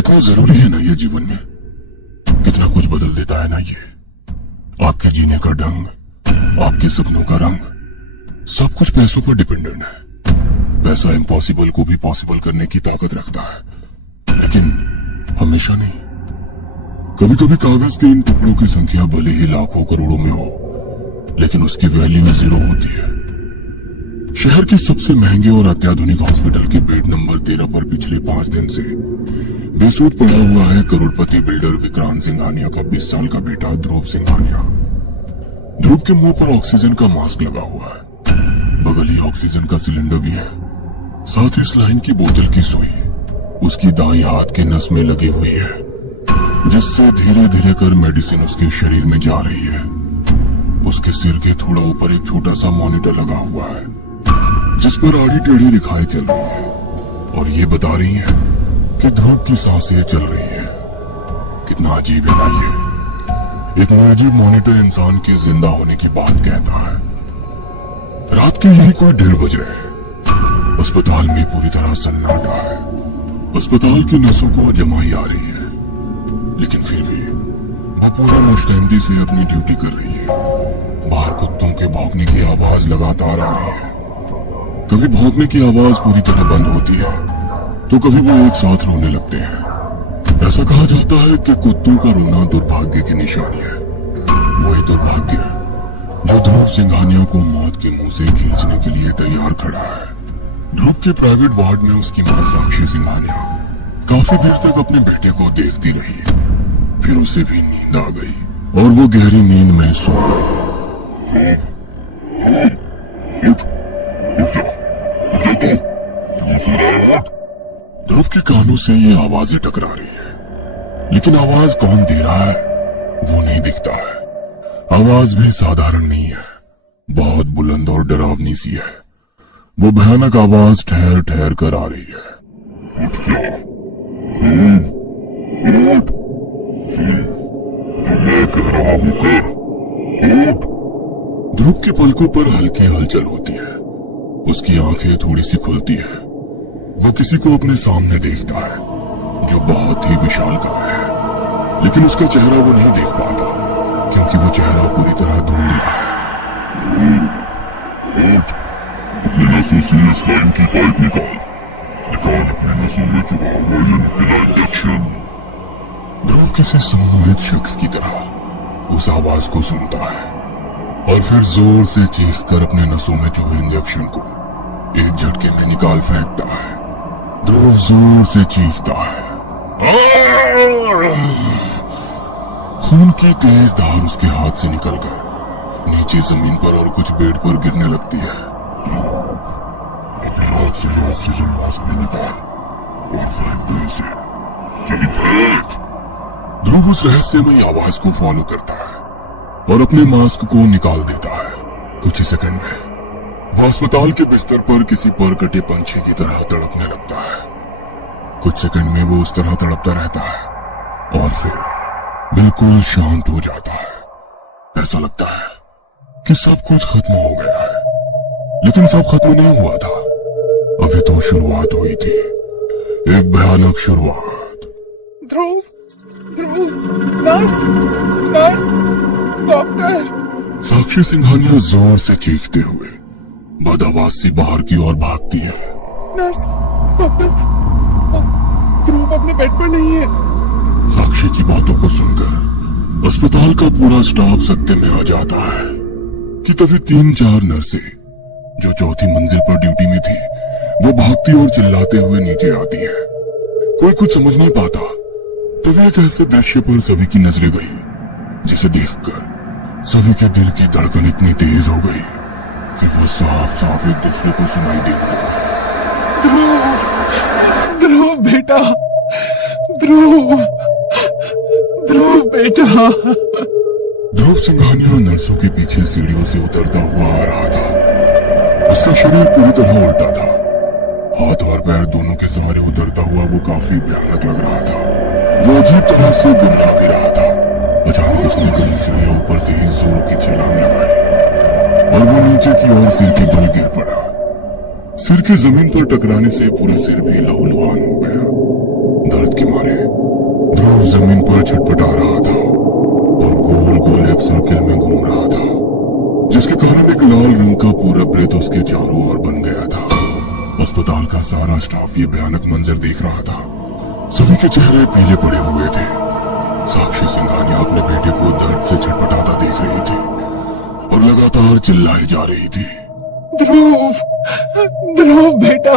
कितना जरूरी है ना ये जीवन में, कितना कुछ बदल देता है ना ये। आपके जीने का ढंग, आपके सपनों का रंग, सब कुछ पैसों पर डिपेंडेंट है। पैसा इम्पॉसिबल को भी पॉसिबल करने की ताकत रखता है, लेकिन हमेशा नहीं। कभी कभी कागज के इन टुकड़ों की संख्या भले ही लाखों करोड़ों में हो, लेकिन उसकी वैल्यू जीरो होती है। शहर के सबसे महंगे और अत्याधुनिक हॉस्पिटल के बेड नंबर 13 पर पिछले 5 दिन से बेसुध पड़ा हुआ है करोड़पति बिल्डर विक्रांत सिंघानिया का 20 साल का बेटा ध्रुव सिंघानिया। ध्रुव के मुंह पर ऑक्सीजन का मास्क लगा हुआ है, बगल ही ऑक्सीजन का सिलेंडर भी है, साथ ही स्लाइन की बोतल की सुई उसकी दाईं हाथ के नस में लगी हुई है, जिससे धीरे धीरे कर मेडिसिन उसके शरीर में जा रही है। उसके सिर के थोड़ा ऊपर एक छोटा सा मॉनिटर लगा हुआ है, जिस पर आड़ी टेढ़ी रेखाएं चल रही है और ये बता रही है कि ध्रुव की सांसें चल रही है। कितना अजीब है ना ये। एक निर्जीव मॉनिटर इंसान के जिंदा होने की बात कहता है। रात के यही कोई 1:30 बज रहे हैं। अस्पताल में पूरी तरह सन्नाटा है। अस्पताल की नसों को जमाई आ रही है, लेकिन फिर भी वो पूरा मुस्तैदी से अपनी ड्यूटी कर रही है। बाहर कुत्तों के भौंकने की आवाज लगातार आ रही है। कभी भौंकने की आवाज पूरी तरह बंद होती है, तो कभी वो एक साथ रोने लगते हैं। ऐसा कहा जाता है कि कुत्तों का रोना दुर्भाग्य की निशानी है। वही दुर्भाग्य जो ध्रुव सिंघानिया को मौत के मुंह से खींचने के लिए तैयार खड़ा है। ध्रुव के प्राइवेट वार्ड में उसकी मां साक्षी सिंघानिया काफी देर तक अपने बेटे को देखती रही। फिर उसे भी नींद आ गई और वो गहरी नींद में सो गई। ध्रुव के कानों से ये आवाजें टकरा रही है, लेकिन आवाज कौन दे रहा है वो नहीं दिखता है। आवाज भी साधारण नहीं है, बहुत बुलंद और डरावनी सी है। वो भयानक आवाज ठहर ठहर कर आ रही है। उठ जा, उठ, सुन, जो मैं कह रहा हूं कर, उठ। ध्रुव के पलकों पर हल्की हलचल होती है, उसकी आंखें थोड़ी सी खुलती है। वो किसी को अपने सामने देखता है जो बहुत ही विशालकाय है, लेकिन उसका चेहरा वो नहीं देख पाता, क्योंकि वो चेहरा पूरी तरह धुंधला है। उठ, अपने नसों से ये स्लाइन की पाइप निकाल अपने नसों में चुभा हुआ ये नुकीला इंजेक्शन। ध्रुव किसी सम्मोहित शख्स की तरह उस आवाज को सुनता है और फिर जोर से चीख कर अपने नसों में चुभे इंजेक्शन को एक झटके में निकाल फेंकता है। ध्रुव जोर से चीखता है। खून की तेज धार उसके हाथ से निकलकर नीचे जमीन पर और कुछ बेड पर गिरने लगती है। अपने हाथ से ये ऑक्सीजन मास्क भी निकाल और फेंक दे इसे, चल फेंक। ध्रुव उस रहस्यमयी आवाज को फॉलो करता है और अपने मास्क को निकाल देता है। कुछ ही सेकंड में वो अस्पताल के बिस्तर पर किसी पर कटे पंछी की तरह तड़पने लगता है। कुछ सेकंड में वो उस तरह तड़पता रहता है और फिर बिल्कुल शांत हो जाता है। ऐसा लगता है कि सब कुछ खत्म हो गया है, लेकिन सब खत्म नहीं हुआ था। अभी तो शुरुआत हुई थी, एक भयानक शुरुआत। ध्रुव, ध्रुव, नर्स, नर्स, डॉक्टर। साक्षी सिंघानिया जोर से चीखते हुए बदआवाज से बाहर की ओर भागती है। नर्स, डॉक्टर, ध्रुव अपने बेड पर नहीं है। साक्षी की बातों को सुनकर अस्पताल का पूरा स्टाफ सत्ते में आ जाता है कि तभी 3-4 नर्सें जो चौथी मंजिल पर ड्यूटी में थी, वो भागती और चिल्लाते हुए नीचे आती है। कोई कुछ समझ नहीं पाता। तभी एक ऐसे दृश्य पर सभी की नजरें गई, जिसे देखकर सभी के दिल की धड़कन इतनी तेज हो गई कि वो साफ साफ एक दूसरे को सुनाई देने लगा। ध्रुव, ध्रुव बेटा, ध्रुव, ध्रुव बेटा। ध्रुव सिंघानिया नर्सों के पीछे सीढ़ियों से उतरता हुआ आ रहा था। उसका शरीर पूरी तरह उल्टा था। हाथ और पैर दोनों के सहारे उतरता हुआ वो काफी भयानक लग रहा था। वो अजीब तरह से गुमरा भी रहा था। अचानक उसने कहीं सीढ़ियों ऊपर से ही जोर की छलांग लगाई और वो नीचे की ओर सिर के बल गिर पड़ा। सिर की जमीन पर टकराने से पूरा सिर भी लहूलुहान हो गया। दर्द के मारे जमीन पर छटपटा रहा था और गोल गोल एक सर्किल में घूम रहा था, जिसके कारण एक लाल रंग का पूरा प्रेत उसके चारों ओर बन गया था। अस्पताल का सारा स्टाफ ये भयानक मंजर देख रहा था। सभी के चेहरे पीले पड़े हुए थे। साक्षी सिंघानिया अपने बेटे को दर्द से छटपटाता देख रही थी और लगातार चिल्लाई जा रही थी। ध्रुव, ध्रुव बेटा,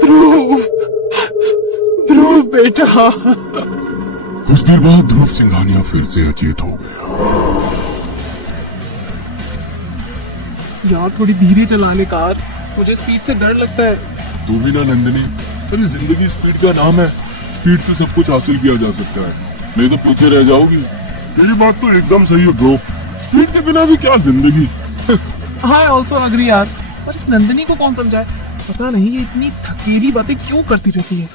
ध्रुव, ध्रुव बेटा। कुछ देर बाद ध्रुव सिंघानिया फिर से अचेत हो गया। यार थोड़ी धीरे चला ले कार, मुझे स्पीड से डर लगता है। तू भी ना नंदिनी, अरे जिंदगी स्पीड का नाम है। स्पीड से सब कुछ हासिल किया जा सकता है, नहीं तो पीछे रह जाओगी। तेरी बात तो एकदम सही है ब्रो, स्पीड के बिना भी क्या जिंदगी। आई ऑल्सो अग्री यार, पर इस नंदिनी को कौन समझाए। पता नहीं ये इतनी थकेली बातें क्यों करती रहती है।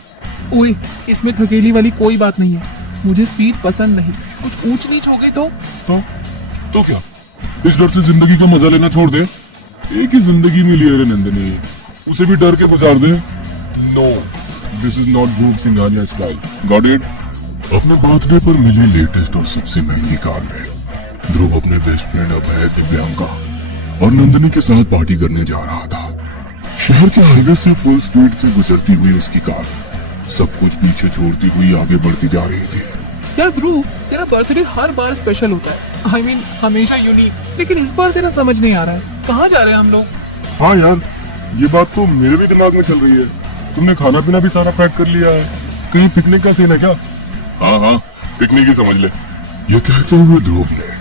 ओए, इसमें थकेली वाली कोई बात नहीं है। मुझे स्पीड पसंद नहीं। कुछ ऊंच नीच हो गई तो क्या, इस डर से जिंदगी का मजा लेना छोड़ दे। एक ही जिंदगी मिली है रे नंदिनी, उसे भी डर के गुजार दे। No, this is not Dhruv Singhania style, got it. अपने बर्थडे पर मिले लेटेस्ट और सबसे महंगी कार में ध्रुव अपने बेस्ट फ्रेंड अभय, दिव्यांका और नंदिनी के साथ पार्टी करने जा रहा था। शहर के हाईवे से फुल स्पीड से गुजरती हुई उसकी कार सब कुछ पीछे छोड़ती हुई आगे बढ़ती जा रही थी। यार ध्रुव, तेरा बर्थडे हर बार स्पेशल होता है। I mean, हमेशा यूनिक, लेकिन इस बार तेरा समझ नहीं आ रहा है। कहाँ जा रहे हैं हम लोग? हाँ यार, ये बात तो मेरे भी दिमाग में चल रही है। तुमने खाना पीना भी सारा पैक कर लिया है, कहीं पिकनिक का सीन है क्या? हाँ, पिकनिक ही समझ ले। ये कहते हुए ध्रुव ने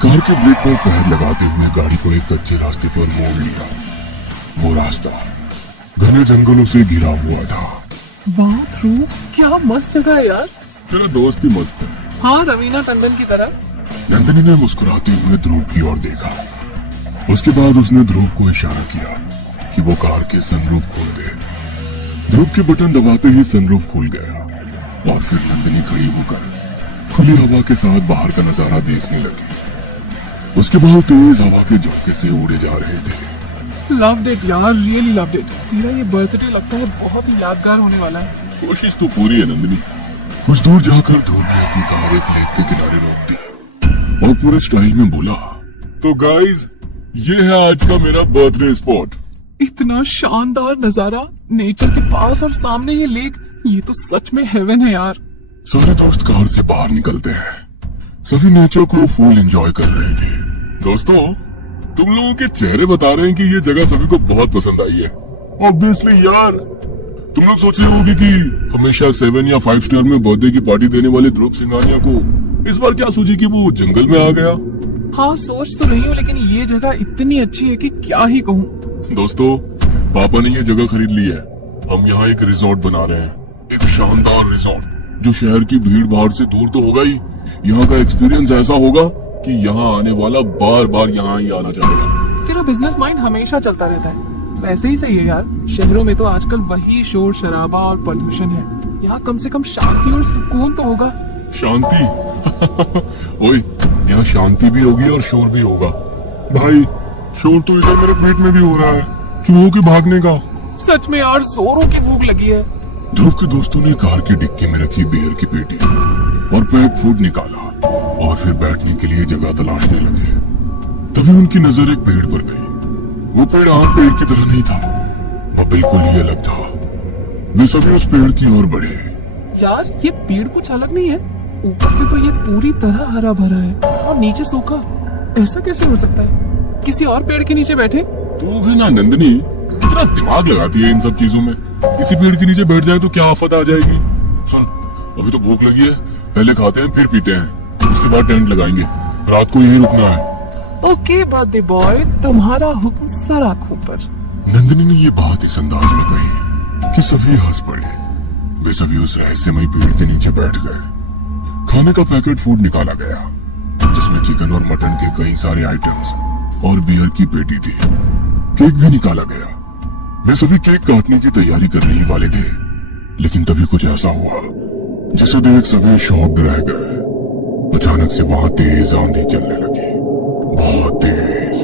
कार के ब्रेक पर पैर लगाते हुए गाड़ी को एक कच्चे रास्ते पर मोड़ लिया। वो रास्ता घने जंगलों से घिरा हुआ था। वाह ध्रुव, क्या मस्त जगह है यार। तेरा दोस्त ही मस्त है। हाँ, रवीना टंडन की तरह। नंदिनी ने मुस्कुराते हुए ध्रुव की ओर देखा। उसके बाद उसने ध्रुव को इशारा किया कि वो कार के सनरूफ खोल दे। ध्रुव के बटन दबाते ही सनरूफ खुल गया और फिर नंदिनी खड़ी होकर खुली हवा के साथ बाहर का नजारा देखने लगी। उसके बाल तेज हवा के झोंके से उड़े जा रहे थे। लव्ड इट यार, रियली लव्ड इट। तेरा ये बर्थडे लगता है बहुत ही यादगार होने वाला है। कोशिश तो पूरी है नंदिनी। कुछ दूर जाकर ध्रुव ने अपनी कार एक लेक के किनारे रोक दी और पूरे स्टाइल में बोला, तो गाइज, ये है आज का मेरा बर्थडे स्पॉट। इतना शानदार नजारा, नेचर के पास और सामने ये लेक, ये तो सच में हेवन है यार। सारे दोस्त कार से बाहर निकलते हैं। सभी नेचर को फुल एंजॉय कर रहे थे। दोस्तों, तुम लोगों के चेहरे बता रहे हैं कि ये जगह सभी को बहुत पसंद आई है। ऑब्वियसली यार, तुम लोग सोच रहे होगे कि हमेशा 7 या 5 स्टार में बर्थडे की पार्टी देने वाले ध्रुव सिंघानिया को इस बार क्या सूझी कि वो जंगल में आ गया। हाँ, सोच तो नहीं हूँ, लेकिन ये जगह इतनी अच्छी है कि क्या ही कहूँ। दोस्तों, पापा ने ये जगह खरीद ली है। हम यहाँ एक रिजॉर्ट बना रहे हैं, एक शानदार रिजॉर्ट जो शहर की भीड़ भाड़ से दूर तो होगा ही, यहाँ का एक्सपीरियंस ऐसा होगा कि यहाँ आने वाला बार बार यहाँ ही आना चाहेगा। तेरा बिजनेस माइंड हमेशा चलता रहता है। वैसे ही सही है यार, शहरों में तो आजकल वही शोर शराबा और पोल्यूशन है। यहाँ कम से कम शांति और सुकून तो होगा। शांति? ओए, यहाँ शांति भी होगी और शोर भी होगा। भाई, शोर तो इधर मेरे पेट में भी हो रहा है, चूहों के भागने का। सच में यार, जोरों की भूख लगी है। ध्रुव के दोस्तों ने कार की डिक्की में रखी बियर की पेटी और पैक फूड निकाला और फिर बैठने के लिए जगह तलाशने लगे। तभी उनकी नजर एक पेड़ पर गई। वो पेड़ आम पेड़ की तरह नहीं था, वो बिल्कुल ही अलग था। वे सभी उस पेड़ की ओर बढ़े। यार, ये पेड़ कुछ अलग नहीं है। ऊपर से तो ये पूरी तरह हरा भरा है और नीचे सूखा। ऐसा कैसे हो सकता है? किसी और पेड़ के नीचे बैठे? तू भी ना नंदिनी, कितना दिमाग लगाती है इन सब चीजों में। किसी पेड़ के नीचे बैठ जाए तो क्या आफत आ जाएगी। सुन, अभी तो भूख लगी है, पहले खाते हैं फिर पीते हैं, उसके बाद टेंट लगाएंगे। रात को यहीं रुकना है। ओके बर्थडे बॉय, तुम्हारा हुक्म सर आंखों पर। नंदिनी ने ये बात इस अंदाज में कही कि सभी हंस पड़े। वे सभी उस रहस्यमयी पेड़ के नीचे बैठ गए। खाने का पैकेट फूड निकाला गया, जिसमें चिकन और मटन के कई सारे आइटम्स और बियर की पेटी थी। केक भी निकाला गया। वे सभी केक काटने की तैयारी करने ही वाले थे, लेकिन तभी कुछ ऐसा हुआ जिसे देख सभी शॉक्ड रह गए। अचानक से वहां तेज आंधी चलने लगी, बहुत तेज।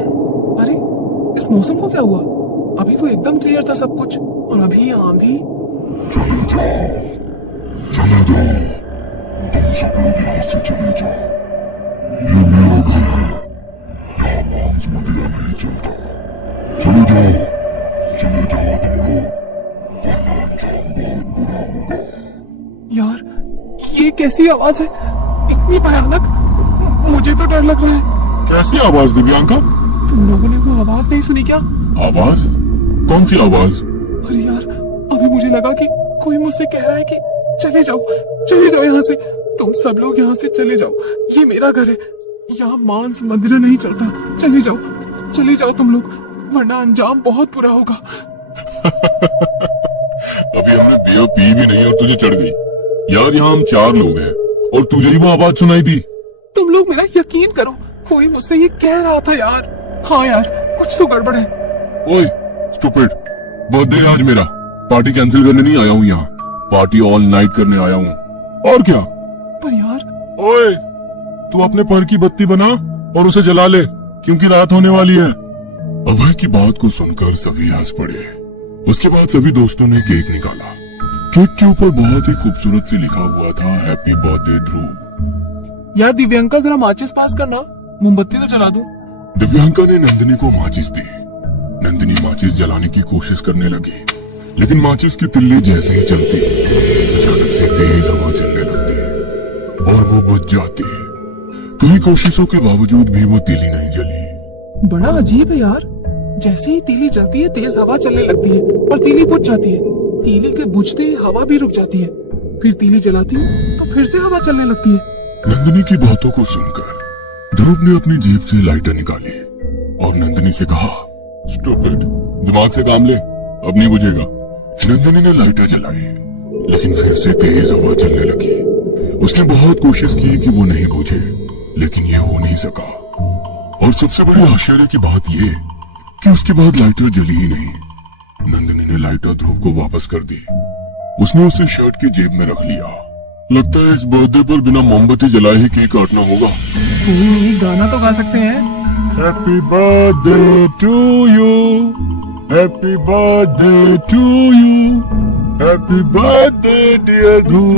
अरे, इस मौसम को क्या हुआ? अभी तो एकदम क्लियर था सब कुछ, और अभी ये आंधी। चले जाओ, चले जाओ, ये कैसी आवाज है, इतनी भयानक। मुझे तो डर लग रहा है। कैसी आवाज दिव्यांका? तुम लोगों ने वो आवाज नहीं सुनी क्या? आवाज? कौन सी आवाज? अरे यार, अभी मुझे लगा कि कोई मुझसे कह रहा है कि चले जाओ यहाँ से। तुम सब लोग यहाँ से चले जाओ, ये मेरा घर है, यहाँ मांस मदिरा नहीं चलता। चले जाओ तुम लोग, वरना अंजाम बहुत बुरा होगा। अभी हमने बियर पी भी नहीं और तुझे चढ़ गई। यार यहाँ हम 4 लोग हैं और तुझे ही वो आवाज सुनाई दी। तुम लोग मेरा यकीन करो, कोई मुझसे ये कह रहा था यार। हाँ यार, कुछ तो गड़बड़ है। ओए स्टूपिड, बर्थडे है आज मेरा, पार्टी कैंसिल करने नहीं आया हूँ यहाँ, पार्टी ऑल नाइट करने आया हूँ। और क्या? पर यार, ओए तू अपने पर की बत्ती बना और उसे जला ले, क्योंकि रात होने वाली है। अभय की बात को सुनकर सभी हंस पड़े। उसके बाद सभी दोस्तों ने केक निकाला। केक के ऊपर बहुत ही खूबसूरत से लिखा हुआ था, हैप्पी बर्थडे ध्रुव। यार दिव्यांका, जरा माचिस पास करना, मोमबत्ती तो जला दूं। दिव्यांका ने नंदिनी को माचिस दी। नंदिनी माचिस जलाने की कोशिश करने लगी, लेकिन माचिस की तिल्ली जैसे ही चलती, अचानक से तेज हवा चलने लगती और वो बुझ जाती। कई कोशिशों के बावजूद भी वो तीली नहीं जली। बड़ा अजीब है यार, जैसे ही तीली जलती है तेज हवा चलने लगती है और तीली बुझ जाती है। तीली के बुझते ही हवा भी रुक जाती है, फिर तीली जलाती है तो फिर से हवा चलने लगती है। नंदिनी की बातों को सुनकर ध्रुव ने अपनी जेब से लाइटर निकाली और नंदिनी से कहा, स्टूपिड, दिमाग से काम ले, अब नहीं बुझेगा। नंदिनी ने लाइटर जलाई, लेकिन फिर से तेज हवा चलने लगी। उसने बहुत कोशिश की कि वो नहीं बुझे, लेकिन ये हो नहीं सका। और सबसे बड़ी आश्चर्य की बात ये कि उसके बाद लाइटर जली ही नहीं। नंदिनी ने लाइटर ध्रुव को वापस कर दी। उसने उसे शर्ट की जेब में रख लिया। लगता है इस बर्थडे पर बिना मोमबत्ती जलाए ही केक काटना होगा। गाना तो गा सकते हैं। Happy birthday to you, happy birthday to you, happy birthday dear Dhruv,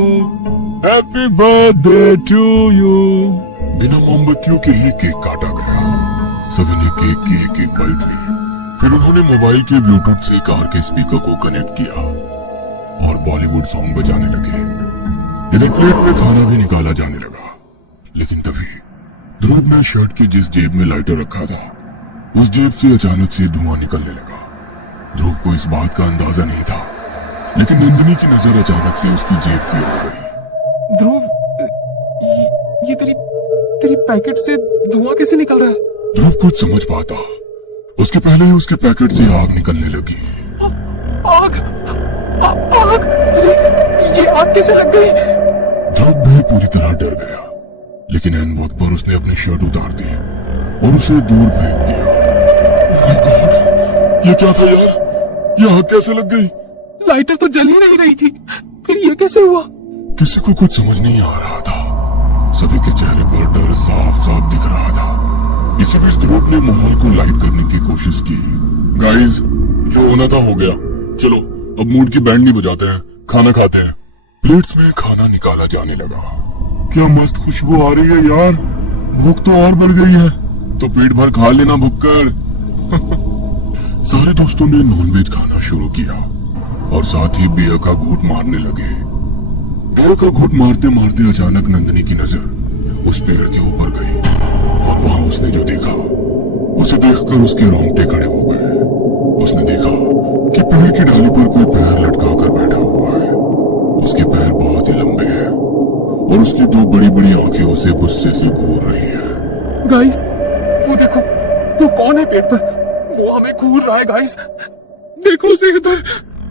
happy birthday to you. बिना मोमबत्तियों के ही केक काटा गया। सभी ने केक की एक एक बाइट ली। फिर उन्होंने मोबाइल के ब्लूटूथ से कार के स्पीकर को कनेक्ट किया और बॉलीवुड सॉन्ग बजाने लगे। इधर प्लेट में खाना भी निकाला जाने लगा। लेकिन तभी ध्रुव ने शर्ट की जिस जेब में लाइटर रखा था, उस जेब से अचानक से धुआं निकलने लगा। ध्रुव को इस बात का अंदाजा नहीं था, लेकिन नंदिनी की नजर अचानक से उसकी जेब की ओर गई। ध्रुव, ये तेरी पैकेट से धुआं कैसे निकल रहा है? ध्रुव कुछ समझ पाता, उसके पहले ही उसके पैकेट से आग निकलने लगी। आग! आग! ये आग कैसे लग गई? ध्रुव भी पूरी तरह डर गया, लेकिन एन वक्त पर उसने अपनी शर्ट उतार दी और उसे दूर फेंक दिया। Oh my God, ये क्या था यार? ये आग कैसे लग गई? लाइटर तो जल ही नहीं रही थी, फिर ये कैसे हुआ? किसी को कुछ समझ नहीं आ रहा था। सभी के चेहरे पर डर साफ साफ दिख रहा था। इसी बीच ध्रुव ने माहौल को लाइट करने की कोशिश की। गाइस, जो होना था हो गया, चलो अब मूड की बैंड नहीं बजाते हैं, खाना खाते हैं। प्लेट्स में खाना निकाला जाने लगा। क्या मस्त खुशबू आ रही है यार, भूख तो और बढ़ गई है, तो पेट भर खा लेना भुक्कड़। सारे दोस्तों ने नॉनवेज खाना शुरू किया और साथ ही बियर का घूंट मारने लगे। बियर का घूंट मारते मारते अचानक नंदिनी की नजर उस पेड़ के ऊपर गई और वहां उसने जो देखा, उसे देखकर उसके रोंगटे खड़े हो गए। उसने देखा कि पेड़ की डाली पर कोई पैर लटका कर बैठा हुआ है। उसके पैर बहुत ही लंबे हैं और उसकी 2 बड़ी बड़ी आंखें उसे गुस्से से घूर रही है। गाइस, वो देखो, वो कौन है पेड़ पर? वो हमें घूर रहा है गाइस, देखो उसे इधर।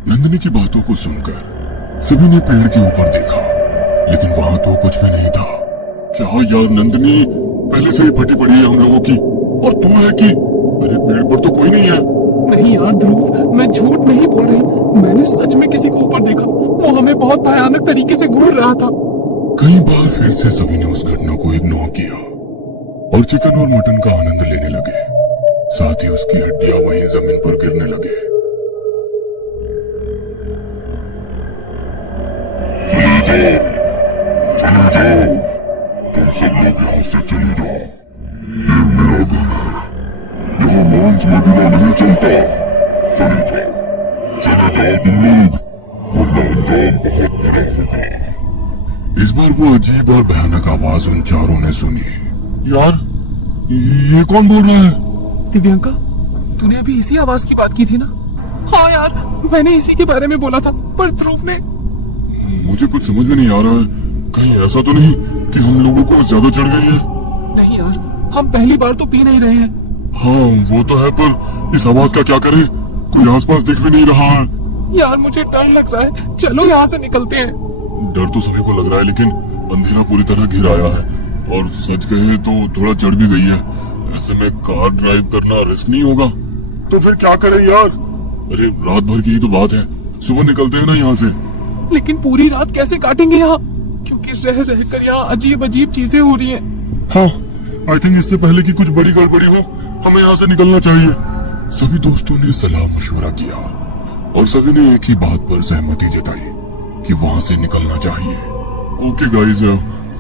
नंदिनी की बातों को सुनकर सभी ने पेड़ के ऊपर देखा, लेकिन वहां तो कुछ भी नहीं था। क्या यार नंदिनी, पहले से ही फटी पड़ी है हम लोगों की, और तू है कि अरे पेड़ पर तो कोई नहीं है। नहीं यार ध्रुव, मैं झूठ नहीं बोल रही, मैंने सच में किसी को ऊपर देखा, वो हमें बहुत भयानक तरीके से घूर रहा था। कई बार फिर से सभी ने उस घटना को इग्नोर किया और चिकन और मटन का आनंद लेने लगे। साथ ही उसकी हड्डियां वहीं जमीन पर गिरने लगे। चले जाओ, तुम सब लोग यहाँ से चले जाओ, ये मेरा घर है, यहाँ मांस मदिरा नहीं चलता। चले जाओ तुम लोग, वरना अंजाम बहुत बुरा होगा। इस बार वो अजीब और भयानक आवाज उन चारों ने सुनी। यार, ये कौन बोल रहा है? दिव्यांका, तूने अभी इसी आवाज की बात की थी ना? हाँ यार, मैंने इसी के बारे में बोला था, पर ध्रुव ने... मुझे कुछ समझ में नहीं आ रहा है। कहीं ऐसा तो नहीं कि हम लोगों को ज्यादा चढ़ गई है? नहीं यार, हम पहली बार तो पी नहीं रहे हैं। हाँ वो तो है, पर इस आवाज का क्या करें? कोई आसपास दिख भी नहीं रहा है। यार मुझे डर लग रहा है, चलो यहाँ से निकलते हैं। डर तो सभी को लग रहा है, लेकिन अंधेरा पूरी तरह घिर आया है और सच कहे तो थोड़ा चढ़ भी गई है। ऐसे में कार ड्राइव करना रिस्क नहीं होगा? तो फिर क्या करें यार? अरे रात भर की ही तो बात है, सुबह निकलते हैं ना यहाँ से। लेकिन पूरी रात कैसे काटेंगे यहाँ? क्योंकि रह रह कर यहाँ अजीब अजीब चीजें हो रही हैं। हाँ, आई थिंक इससे पहले कि कुछ बड़ी गड़बड़ी हो, हमें यहाँ से निकलना चाहिए। सभी दोस्तों ने सलाह मशवरा किया और सभी ने एक ही बात पर सहमति जताई कि वहाँ से निकलना चाहिए। ओके गाइस,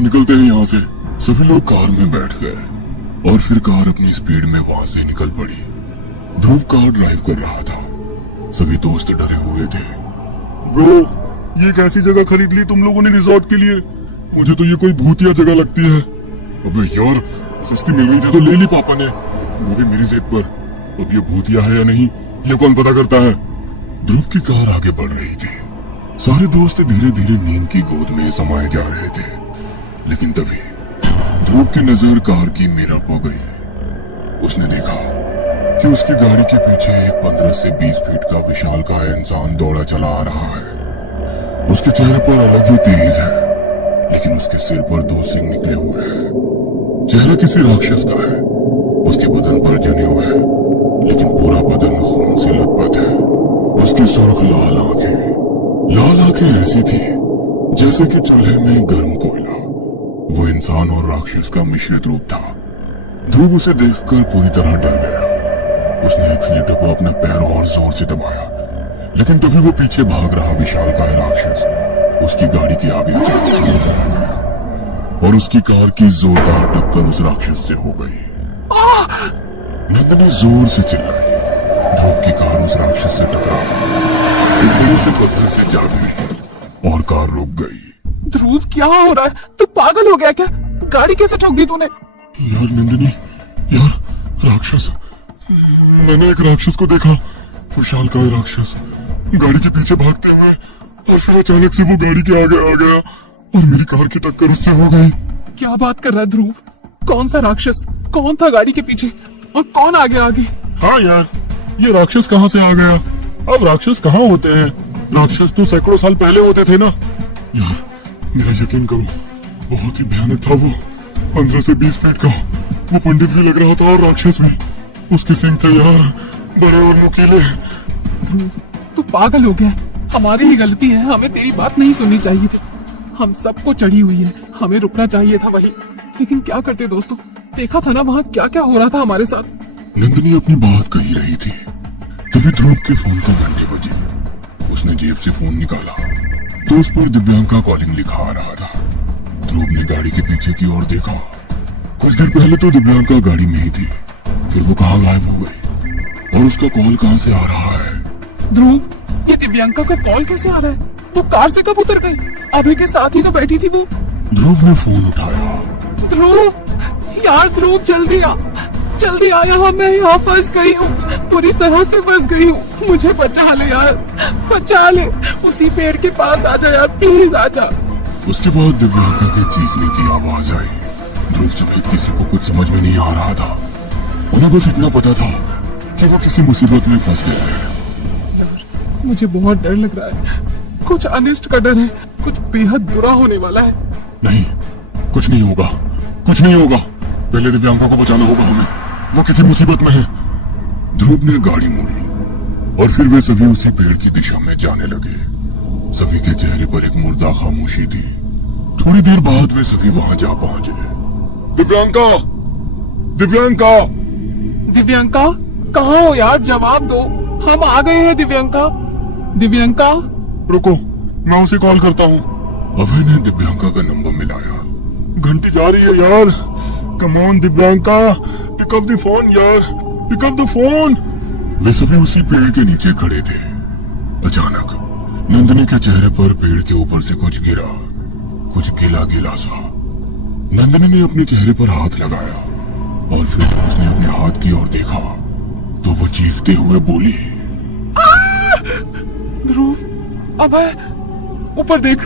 निकलते हैं यहाँ से। सभी लोग कार में बैठ गए और फिर कार अपनी स्पीड में वहाँ से निकल पड़ी। ध्रुव कार ड्राइव कर रहा था। सभी दोस्त डरे हुए थे। ब्रो, ये कैसी जगह खरीद ली तुम लोगों ने रिजॉर्ट के लिए? मुझे तो ये कोई भूतिया जगह लगती है। अबे यार, सस्ती मिल गई थी तो ले ली पापा ने, वो भी मेरी जेब पर। अब ये भूतिया है या नहीं, ये कौन पता करता है? ध्रुव की कार आगे बढ़ रही थी। सारे दोस्त धीरे धीरे नींद की गोद में समाये जा रहे थे, लेकिन तभी ध्रुव की नजर कार की मिरर पर गई। उसने देखा कि उसकी गाड़ी के पीछे एक 15 से 20 फीट का विशालकाय इंसान दौड़ा चला आ रहा है। उसके चेहरे पर अलग ही तेज है, लेकिन उसके सिर पर 2 सींग निकले हुए हैं। चेहरा किसी राक्षस का है। उसके बदन पर जनेऊ है, लेकिन पूरा बदन खून से लथपथ है। उसकी सुर्ख लाल आंखें ऐसी थी जैसे कि चूल्हे में गर्म कोयला। वो इंसान और राक्षस का मिश्रित रूप था। ध्रुव उसे देखकर पूरी तरह डर गया। उसने एक्सीलेटर को अपना पैर और जोर से दबाया, लेकिन तभी वो पीछे भाग रहा विशालकाय राक्षस उसकी गाड़ी के आगे चलना शुरू कर गया और उसकी कार की जोरदार टक्कर उस राक्षस से हो गई। नंदनी जोर से चिल्लाई। ध्रुव की कार उस राक्षस से टकरा गई, एक बड़े से पत्थर से जा गिरी और कार रुक गई। ध्रुव, क्या हो रहा है? तू पागल हो गया क्या? गाड़ी कैसे ठोक दी तूने? यार नंदिनी, यार राक्षस, मैंने एक राक्षस को देखा, विशालकाय राक्षस, गाड़ी के पीछे भागते हुए, और फिर अचानक से वो गाड़ी के आगे आ गया और मेरी कार की टक्कर उससे हो गई। क्या बात कर रहा है ध्रुव? कौन सा राक्षस? कौन था गाड़ी के पीछे और कौन आगे आगे? हाँ यार, ये राक्षस कहाँ से आ गया? अब राक्षस कहाँ होते हैं? राक्षस तो सैकड़ों साल पहले होते थे ना। यार मेरा यकीन करो, बहुत ही भयानक था वो। 15 से 20 फीट का। वो पंडित भी लग रहा था और राक्षस भी। उसके सिंह थे यार, बड़े और नुकीले। ध्रुव, तू पागल हो गया। हमारी ही गलती है, हमें तेरी बात नहीं सुननी चाहिए थी। हम सबको चढ़ी हुई है, हमें रुकना चाहिए था वहीं। लेकिन क्या करते दोस्तों, देखा था ना वहाँ क्या क्या हो रहा था हमारे साथ। नंदिनी अपनी बात कही रही थी, तभी ध्रुव के फोन को घंटे बजी। उसने जेब से फोन निकाला तो उस पर दिव्यांका कॉलिंग लिखा आ रहा था। ध्रुव ने गाड़ी के पीछे की ओर देखा। कुछ देर पहले तो दिव्यांका गाड़ी में ही थी, फिर वो कहाँ गायब हो गई और उसका कॉल कहाँ से आ रहा है? ध्रुव, ये दिव्यांका का कॉल कैसे आ रहा है? वो कार से कब उतर गई? अभी के साथ ही तो बैठी थी वो। ध्रुव ने फोन उठाया। ध्रुव, यार ध्रुव, जल्दी आ, जल्दी आ यहाँ, मैं यहाँ फंस गई हूँ, पूरी तरह से फंस गई हूँ। मुझे बचा ले यार, बचा ले। उसी पेड़ के पास आ जा यार, प्लीज आ जा। उसके बाद दिव्यांका के चीखने की आवाज आई। ध्रुव समेत किसी को कुछ समझ में नहीं आ रहा था। उन्हें बस इतना पता था कि वो किसी मुसीबत में फंस गया है। यार मुझे बहुत डर लग रहा है, कुछ अनिष्ट का डर है, कुछ बेहद बुरा होने वाला है। नहीं, कुछ नहीं होगा, कुछ नहीं होगा। पहले दिव्यांका को बचाना होगा हमें, वो किसी मुसीबत में है। ध्रुव ने गाड़ी मोड़ी और फिर वे सभी उसी पेड़ की दिशा में जाने लगे। सभी के चेहरे पर एक मुर्दा खामोशी थी। थोड़ी देर बाद वे सभी वहां जा पहुंचे। दिव्यांका, दिव्यांका, दिव्यांका, कहाँ हो यार? जवाब दो, हम आ गए हैं। दिव्यांका, दिव्यांका। रुको, मैं उसे कॉल करता हूँ। अभय ने दिव्यांका का नंबर मिलाया। घंटी जा रही है यार। Come on Divyanka, pick up the phone यार, पिक अप द फोन। वे सभी उसी पेड़ के नीचे खड़े थे। अचानक नंदिनी के चेहरे पर पेड़ के ऊपर से कुछ गिरा। कुछ गिला गिला सा। नंदिनी ने अपने चेहरे पर हाथ लगाया और फिर जब उसने अपने हाथ की ओर देखा तो वो चीखते हुए बोली, ध्रुव, अभय, ऊपर देख,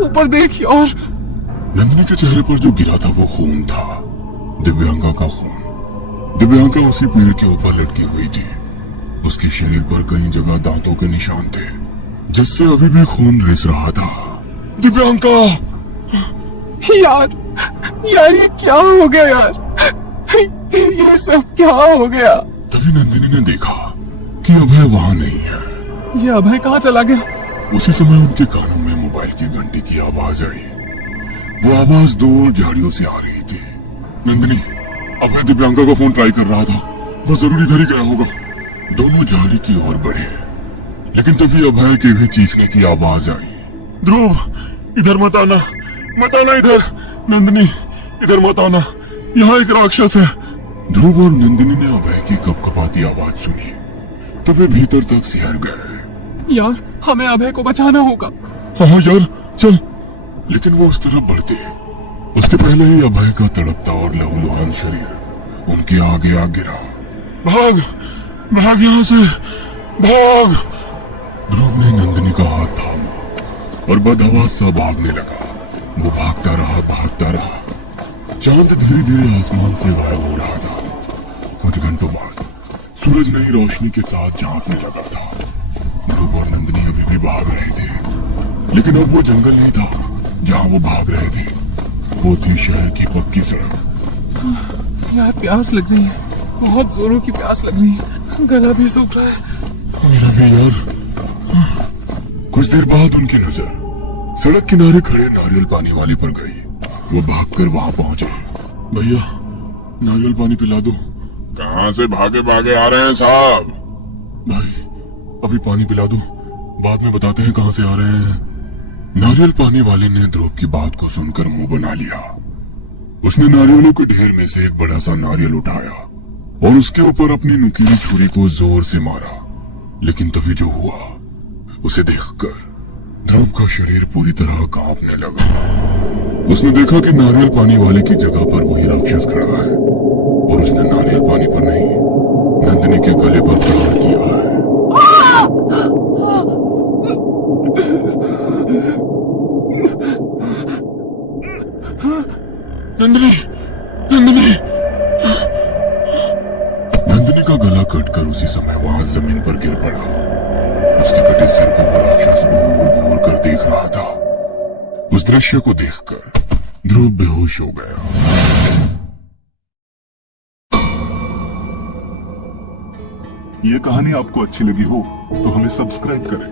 ऊपर देख यार। नंदिनी के चेहरे पर जो गिरा था वो खून था, दिव्यांका का खून। दिव्यांका उसी पेड़ के ऊपर लटकी हुई थी। उसके शरीर पर कई जगह दांतों के निशान थे, जिससे अभी भी खून रिस रहा था। दिव्यांका! यार, यार ये क्या हो गया यार? ये सब क्या हो गया? तभी नंदिनी ने देखा कि अभय वहां नहीं है। ये अभय कहाँ चला गया? उसी समय उनके कानों में मोबाइल की घंटी की आवाज आई। वो आवाज दूर झाड़ियों से आ रही थी। नंदिनी, अभय दिव्यांका को फोन ट्राई कर रहा था, वो जरूर इधर ही गया होगा। दोनों झाड़ी की ओर बढ़े, लेकिन तभी अभय के भी चीखने की आवाज आई। ध्रुव, इधर मत आना, मत आना इधर। नंदिनी, इधर मत आना, यहाँ एक राक्षस है। ध्रुव और नंदिनी ने अभय की कपकपाती आवाज सुनी तो वे भीतर तक सिहर गए। यार, हमें अभय को बचाना होगा। हाँ यार, चल। लेकिन वो उस तरफ बढ़ते, उसके पहले ही अभय का तड़पता और लहूलुहान शरीर उनके आगे आ गिरा। भाग, भाग यहाँ से, भाग! ध्रुव ने नंदिनी का हाथ थामा और बदहवास सा भागने लगा। वो भागता रहा। चांद धीरे धीरे आसमान से गायब हो रहा था। कुछ घंटों बाद सूरज नई रोशनी के साथ झांकने लगा था। ध्रुव और नंदिनी अभी भी भाग रहे थे, लेकिन अब वो जंगल नहीं था जहाँ वो भाग रहे थे। वो थी शहर की पक्की सड़क। यार, प्यास लग रही है, बहुत जोरों की प्यास लग रही है, गला भी सूख रहा है। मेरा भी यार। कुछ देर बाद उनकी नजर सड़क किनारे खड़े नारियल पानी वाले पर गई। वो भागकर वहां पहुंचे। भैया, नारियल पानी पिला दो। कहां से भागे भागे आ रहे हैं साहब? भाई, अभी पानी पिला दो, बाद में बताते हैं कहां से आ रहे हैं। नारियल पानी वाले ने ध्रुव की बात को सुनकर मुंह बना लिया। उसने नारियलों के ढेर में से एक बड़ा सा नारियल उठाया और उसके ऊपर अपनी नुकीली छुरी को जोर से मारा। लेकिन तभी जो हुआ उसे देखकर ध्रुव का शरीर पूरी तरह कांपने लगा। उसने देखा कि नारियल पानी वाले की जगह पर वही राक्षस खड़ा है और उसने नारियल पानी पर नहीं, नंदिनी के गले पर प्रहार किया है। नंदिनी, नंदिनी! नंदिनी का गला कटकर उसी समय वहां जमीन पर गिर पड़ा। उसके कटे सिर को वो राक्षस घूर घूर कर देख रहा था। उस दृश्य को देखकर ध्रुव बेहोश हो गया। ये कहानी आपको अच्छी लगी हो तो हमें सब्सक्राइब करें।